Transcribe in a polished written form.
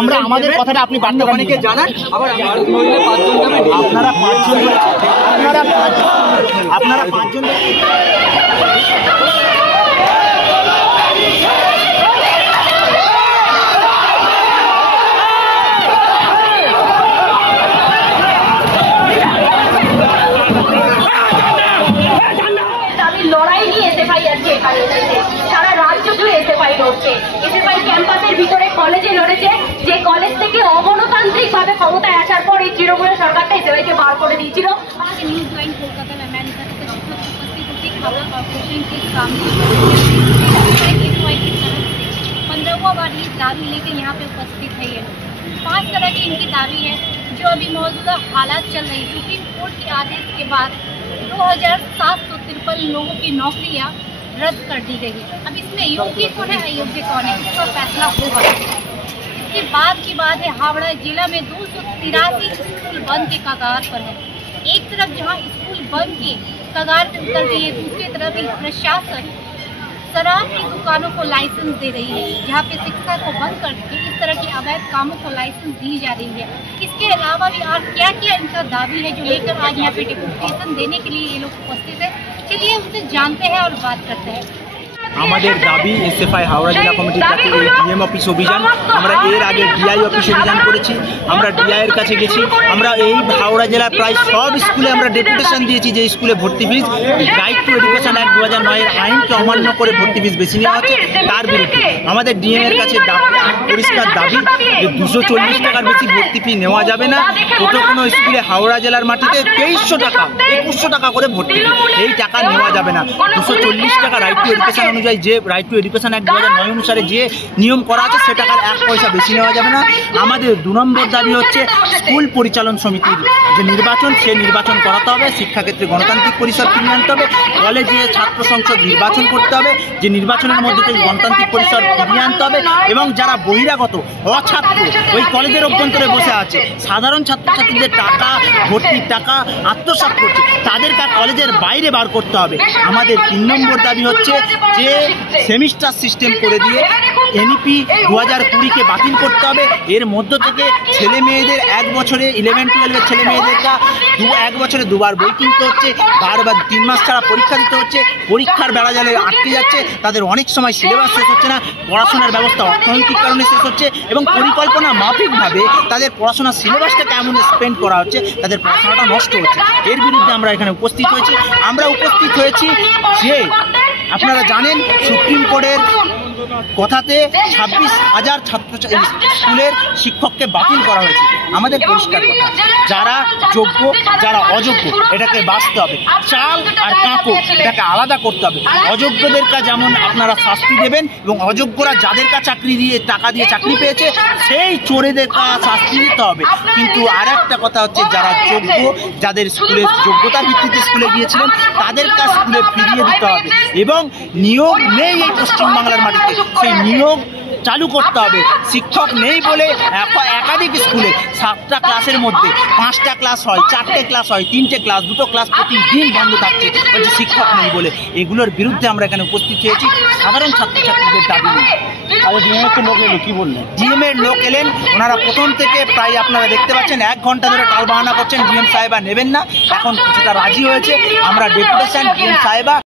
আমরা আমাদের কথাটা আপনি বার্তাবাণীকে জানান। আবার আপনারা পাঁচজন লড়াই নিয়ে এসএফআই আজকে এখানে এসেছে, সারা রাজ্য জুড়ে এসএফআই লড়ছে। এসএফআই ক্যাম্পাসের ভিতরে কলেজে লড়েছে, যে কলেজ থেকে অগণতান্ত্রিক ভাবে ক্ষমতায় আসার পর এই তৃণমূলের সরকারটা এসএফআইকে বার করে দিয়েছিল। न्यूज़ लाइन कोलकाता में मैंने उपस्थित हावड़ा कॉर्पोरेशन के सामने 15वां बार ये दावी लेकर यहाँ पे उपस्थित है। ये 5 तरह की इनकी दावी है जो अभी मौजूदा हालात चल रही। सुप्रीम कोर्ट के आदेश के बाद 2753 लोगों की नौकरियाँ रद्द कर दी गई है। अब इसमें योग्य कौन है, अयोग्य कौन है, इसका फैसला होगा। इसके बाद की बात है, हावड़ा जिला में 283 स्कूल बंद के कगार पर है। एक तरफ जहां स्कूल बंद के कगार पे उतर गई है, दूसरी तरफ प्रशासन शराब की दुकानों को लाइसेंस दे रही है, जहां पे शिक्षा को बंद करके इस तरह के अवैध कामों को लाइसेंस दी जा रही है। इसके अलावा भी और क्या क्या इनका दावी है जो लेकर आज यहाँ पे डेपुटेशन देने के लिए ये लोग उपस्थित है। चलिए उनसे जानते हैं और बात करते हैं। আমাদের দাবি এসএফআই হাওড়া জেলা কমিটির কাছে এই ডিএম অফিস অভিযান। আমরা এর আগে ডিআই অফিস অভিযান করেছি, আমরা ডিআইয়ের কাছে গেছি, আমরা এই হাওড়া জেলার প্রায় সব স্কুলে আমরা ডেপুটেশন দিয়েছি যে স্কুলে ভর্তি ফিস রাইট টু এডুকেশন অ্যাক্ট 2009 আইনকে অমান্য করে ভর্তি ফিস বেশি নেওয়া হচ্ছে, তার বিরুদ্ধে আমাদের ডিএম এর কাছে পরিষ্কার দাবি যে 240 টাকার বেশি ভর্তি ফি নেওয়া যাবে না। কোনো স্কুলে হাওড়া জেলার মাটিতে 2300 টাকা 2100 টাকা করে ভর্তি ফি, এই টাকা নেওয়া যাবে না। 240 টাকা রাইট টু এডুকেশন অনুযায়ী যে রাইট টু এডুকেশন অ্যাক্ট 2009 অনুসারে যে নিয়ম করা আছে সে টাকার 1 পয়সা বেশি নেওয়া যাবে না। আমাদের 2 নম্বর দাবি হচ্ছে স্কুল পরিচালন সমিতির যে নির্বাচন, সে নির্বাচন করাতে হবে, শিক্ষাক্ষেত্রে গণতান্ত্রিক পরিষদ ফিরিয়ে আনতে হবে, কলেজে ছাত্র সংসদ নির্বাচন করতে হবে, যে নির্বাচনের মধ্যে থেকে গণতান্ত্রিক পরিষদ ফিরিয়ে আনতে হবে। এবং যারা বহিরাগত অছাত্র ওই কলেজের অভ্যন্তরে বসে আছে, সাধারণ ছাত্রছাত্রীদের টাকা ভর্তির টাকা আত্মসাৎ করছে, তাদেরকে কলেজের বাইরে বার করতে হবে। আমাদের 3 নম্বর দাবি হচ্ছে যে সেমিস্টার সিস্টেম করে দিয়ে এনইপি 2020-কে বাতিল করতে হবে। এর মধ্য থেকে ছেলে মেয়েদের 1 বছরে 11-12 ছেলে মেয়েদেরকে 1 বছরে 2 বার বই কিনতে হচ্ছে, বারবার 3 মাস ছাড়া পরীক্ষা দিতে হচ্ছে, পরীক্ষার বেড়া জালে আটকে যাচ্ছে, তাদের অনেক সময় সিলেবাস শেষ হচ্ছে না, পড়াশোনার ব্যবস্থা অর্থনৈতিক কারণে শেষ হচ্ছে এবং পরিকল্পনা মাফিকভাবে তাদের পড়াশোনার সিলেবাসটাকে এমন স্পেন্ড করা হচ্ছে, তাদের পড়াশোনাটা নষ্ট হচ্ছে। এর বিরুদ্ধে আমরা এখানে উপস্থিত হয়েছি। আমরা উপস্থিত হয়েছি যে আপনারা জানেন সুপ্রিম কোর্টের কথাতে 26,000 স্কুলের শিক্ষককে বাতিল করা হয়েছে। আমাদের পরিষ্কার কথা, যারা যোগ্য যারা অযোগ্য এটাকে বাঁচতে হবে, চাল আর কাপড় এটাকে আলাদা করতে হবে। অযোগ্যদেরকে যেমন আপনারা শাস্তি দেবেন এবং অযোগ্যরা যাদের কাছে চাকরি দিয়ে টাকা দিয়ে চাকরি পেয়েছে সেই চোরেদের শাস্তি দিতে হবে। কিন্তু আর একটা কথা হচ্ছে, যারা যোগ্য, যাদের স্কুলের যোগ্যতার ভিত্তিতে স্কুলে গিয়েছিলেন তাদের কাছে স্কুলে ফিরিয়ে দিতে হবে। এবং নিয়োগ নেই এই পশ্চিমবাংলার মাটিতে, সেই নিয়োগ চালু করতে হবে। শিক্ষক নেই বলে একাধিক স্কুলে 7টা ক্লাসের মধ্যে 5টা ক্লাস হয়, 4টে ক্লাস হয়, 3টে ক্লাস, 2টো ক্লাস প্রতিদিন বন্ধ থাকছে, বলছে শিক্ষক নেই বলে। এগুলোর বিরুদ্ধে আমরা এখানে উপস্থিত হয়েছি সাধারণ ছাত্রছাত্রীদের দাবি নিয়ে। ডিএম এর লোক এলেন, ওনারা প্রথম থেকে প্রায় আপনারা দেখতে পাচ্ছেন 1 ঘন্টা ধরে টালবাহানা করছেন, ডিএম সাহেবা নেবেন না, এখন কিছুটা রাজি হয়েছে। আমরা ডেপুটেশন ডিএম সাহেবা